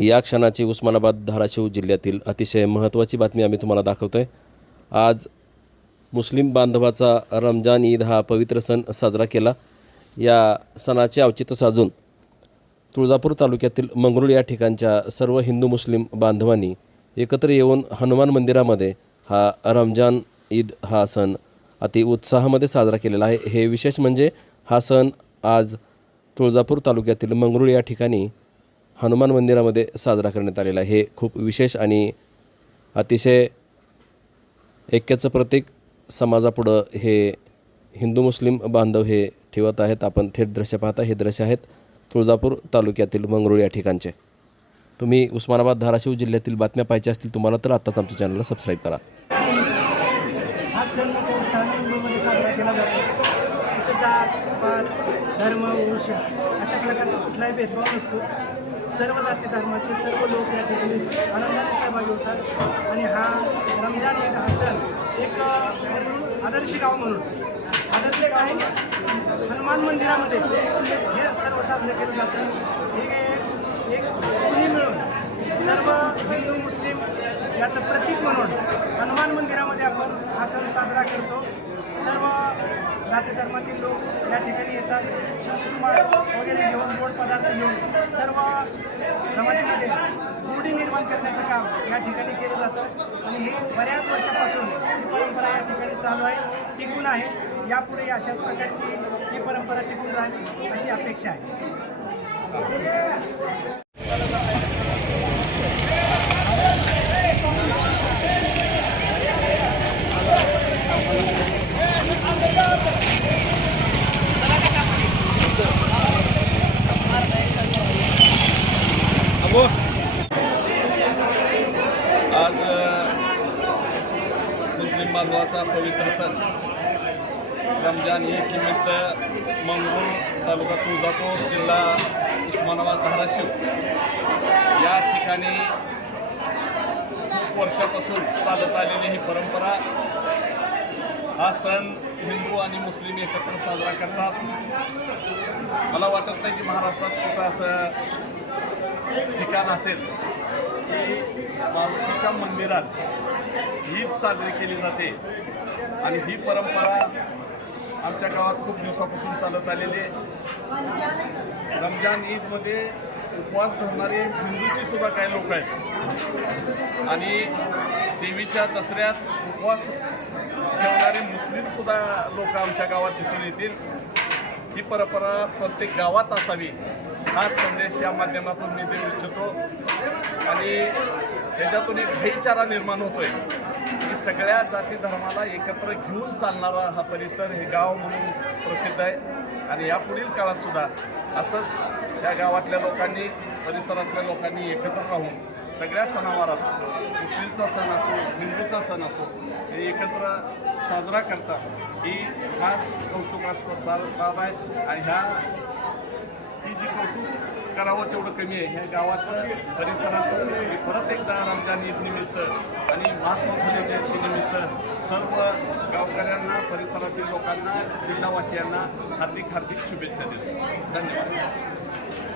या क्षणाची उस्मानाबाद धाराशिव जिल्ह्यातील अतिशय महत्त्वाची बातमी आम्ही तुम्हाला दाखवतो आहे आज मुस्लिम बांधवाचा रमजान ईद हा पवित्र सण साजरा केला. या सणाचे औचित्य साधून तुळजापूर तालुक्यातील मंगरुळ या ठिकाणच्या सर्व हिंदू मुस्लिम बांधवांनी एकत्र येऊन हनुमान मंदिरामध्ये हा रमजान ईद हा सण अति उत्साहामध्ये साजरा केलेला आहे. हे विशेष म्हणजे हा सण आज तुळजापूर तालुक्यातील मंगरुळ या ठिकाणी हनुमान मंदिरामध्ये साजरा करण्यात आलेला आहे. हे खूप विशेष आणि अतिशय ऐक्याचं प्रतीक समाजापुढं हे हिंदू मुस्लिम बांधव हे ठेवत आहेत. आपण थेट दृश्य पाहता हे दृश्य आहेत तुळजापूर तालुक्यातील मंगरुळ या ठिकाणचे. तुम्ही उस्मानाबाद धाराशिव जिल्ह्यातील बातम्या पाहिजे असतील तुम्हाला तर आत्ताच आमच्या चॅनलला सबस्क्राईब करा हा सणमध्ये साजरा केला जातो इथं जात धर्म वंश अशा प्रकारचा कुठलाही भेदभाव नसतो. सर्व जाती धर्माचे सर्व लोक या ठिकाणी आनंदाने सहभागी होतात. आणि हा रमजान ईद हा सण एक आदर्श गाव म्हणून आदर्श गाव हनुमान मंदिरामध्ये हे सर्व साजरं केलं जातं हे एक कुणी मिळून सर्व हिंदू मुस्लिम याचं प्रतीक म्हणून हनुमान मंदिरामध्ये आपण हा सण साजरा करतो. सर्व जाती धर्मातील लोक या ठिकाणी येतात. शिवकुमार वगैरे घेऊन गोड पदार्थ घेऊन सर्व जमातीमध्ये गोडी निर्माण करण्याचं काम या ठिकाणी केलं जातं. आणि हे बऱ्याच वर्षापासून ही परंपरा या ठिकाणी चालू आहे. टिकून आहे. यापुढे अशाच प्रकारची ही परंपरा टिकून राहावी अशी अपेक्षा आहे आज अ, मुस्लिम बांधवाचा पवित्र सण. रमजान ईद निमित्त मंगरूळ तालुका तुळजापूर जिल्हा उस्मानाबाद धाराशिव. या ठिकाणी खूप वर्षापासून चालत आलेली ही परंपरा हा सण हिंदू आणि मुस्लिम एकत्र साजरा करतात. मला वाटत नाही की महाराष्ट्रात कुठं असं ठिकाण असेल. बापूच्या मंदिरात ईद साजरी केली जाते. आणि ही परंपरा आमच्या गावात खूप दिवसापासून चालत आलेली आहे. रमजान ईदमध्ये उपवास धरणारे हिंदूची सुद्धा काही लोक आहेत. आणि देवीच्या दसऱ्यात उपवास ठेवणारे मुस्लिम सुद्धा लोक आमच्या गावात दिसून येतील. ही परंपरा प्रत्येक गावात असावी. हाच संदेश या माध्यमातून मी देऊ इच्छितो. आणि त्याच्यातून एक भाईचारा निर्माण होतोय. की सगळ्या जाती धर्माला एकत्र घेऊन चालणारा हा परिसर हे गाव म्हणून प्रसिद्ध आहे. आणि यापुढील काळात सुद्धा असंच या गावातल्या लोकांनी परिसरातल्या लोकांनी एकत्र राहून सगळ्या सणावारात मुस्लिमचा सण असो हिंदूचा सण असो हे एकत्र साजरा करतात. ही खास कौतुकास्पद बाब आहे. आणि ह्या ही जी कौतुक करावं तेवढं कमी आहे. ह्या गावाचं परिसराचं मी परत एकदा रमजान निमित्त आणि महात्मा फुले जयंतीनिमित्त सर्व गावकऱ्यांना परिसरातील लोकांना जिल्हावासियांना हार्दिक हार्दिक शुभेच्छा देतो. धन्यवाद.